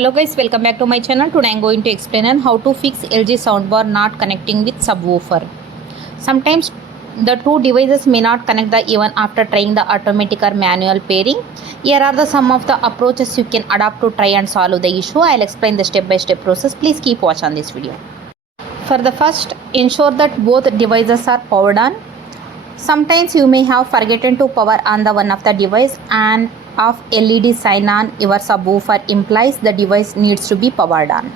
Hello guys, welcome back to my channel. Today I am going to explain on how to fix LG soundbar not connecting with subwoofer. Sometimes the two devices may not connect even after trying the automatic or manual pairing. Here are some of the approaches you can adopt to try and solve the issue. I will explain the step-by-step process. Please keep watch on this video. For the first, ensure that both devices are powered on. Sometimes you may have forgotten to power on the one of the device and of LED sign on your subwoofer implies the device needs to be powered on.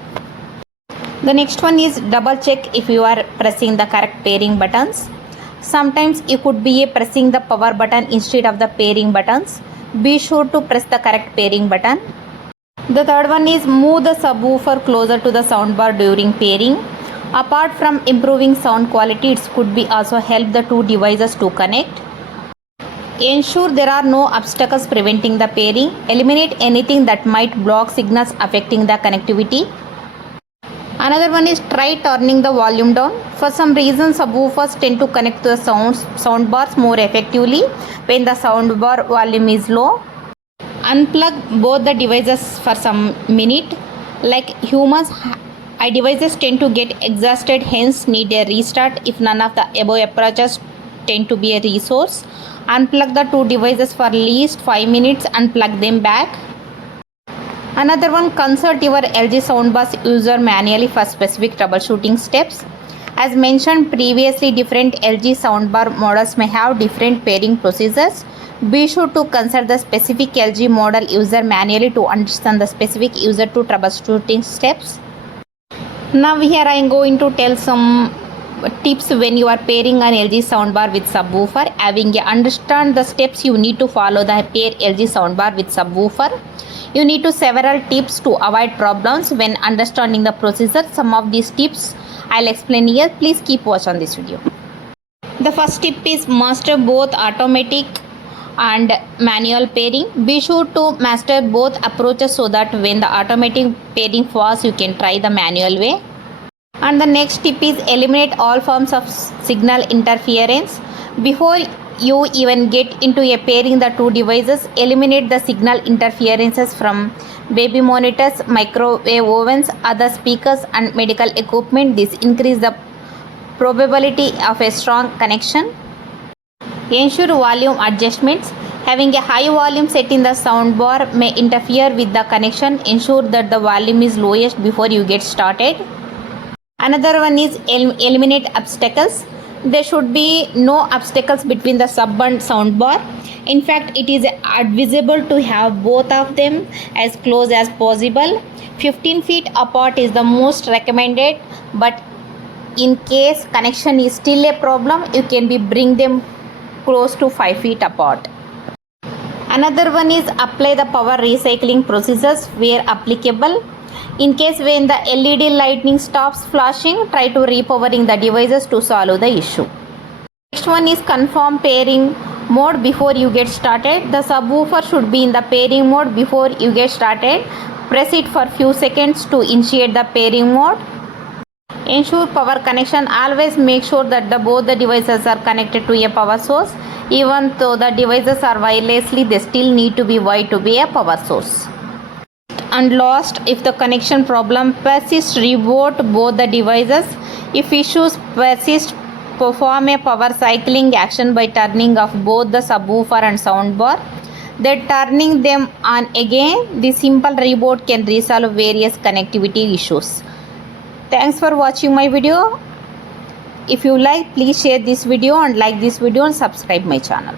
The next one is double check if you are pressing the correct pairing buttons. Sometimes you could be pressing the power button instead of the pairing buttons. Be sure to press the correct pairing button. The third one is move the subwoofer closer to the soundbar during pairing. Apart from improving sound quality, it could be also help the two devices to connect. Ensure there are no obstacles preventing the pairing. Eliminate anything that might block signals affecting the connectivity. Another one is try turning the volume down. For some reason, subwoofers tend to connect to the soundbars more effectively when the soundbar volume is low. Unplug both the devices for some minute. Like humans, devices tend to get exhausted, hence need a restart if none of the above approaches tend to be a resource. Unplug the two devices for at least 5 minutes and plug them back. Another one, consult your LG Soundbar user manually for specific troubleshooting steps. As mentioned previously, different LG Soundbar models may have different pairing procedures. Be sure to consult the specific LG model user manually to understand the specific user to troubleshooting steps. Now here I am going to tell some tips when you are pairing an LG soundbar with subwoofer. Having understand the steps you need to follow the pair LG soundbar with subwoofer. You need to several tips to avoid problems when understanding the procedure. Some of these tips I'll explain here. Please keep watch on this video. The first tip is master both automatic and manual pairing. Be sure to master both approaches so that when the automatic pairing fails, you can try the manual way. And the next tip is eliminate all forms of signal interference. Before you even get into a pairing the two devices, eliminate the signal interferences from baby monitors, microwave ovens, other speakers and medical equipment. This increases the probability of a strong connection. Ensure volume adjustments. Having a high volume set in the soundbar may interfere with the connection. Ensure that the volume is lowest before you get started. Another one is eliminate obstacles. There should be no obstacles between the sub and soundbar. In fact, it is advisable to have both of them as close as possible. 15 feet apart is the most recommended, but in case connection is still a problem, you can bring them close to 5 feet apart. Another one is apply the power recycling procedures where applicable. In case when the LED lightning stops flashing, try to repowering the devices to solve the issue. Next one is confirm pairing mode before you get started. The subwoofer should be in the pairing mode before you get started. Press it for few seconds to initiate the pairing mode. Ensure power connection. Always make sure that both the devices are connected to a power source. Even though the devices are wirelessly, they still need to be wired to be a power source. And last, if the connection problem persists, reboot both the devices. If issues persist, perform a power cycling action by turning off both the subwoofer and soundbar. Then turning them on again. The simple reboot can resolve various connectivity issues. Thanks for watching my video. If you like, please share this video and like this video and subscribe my channel.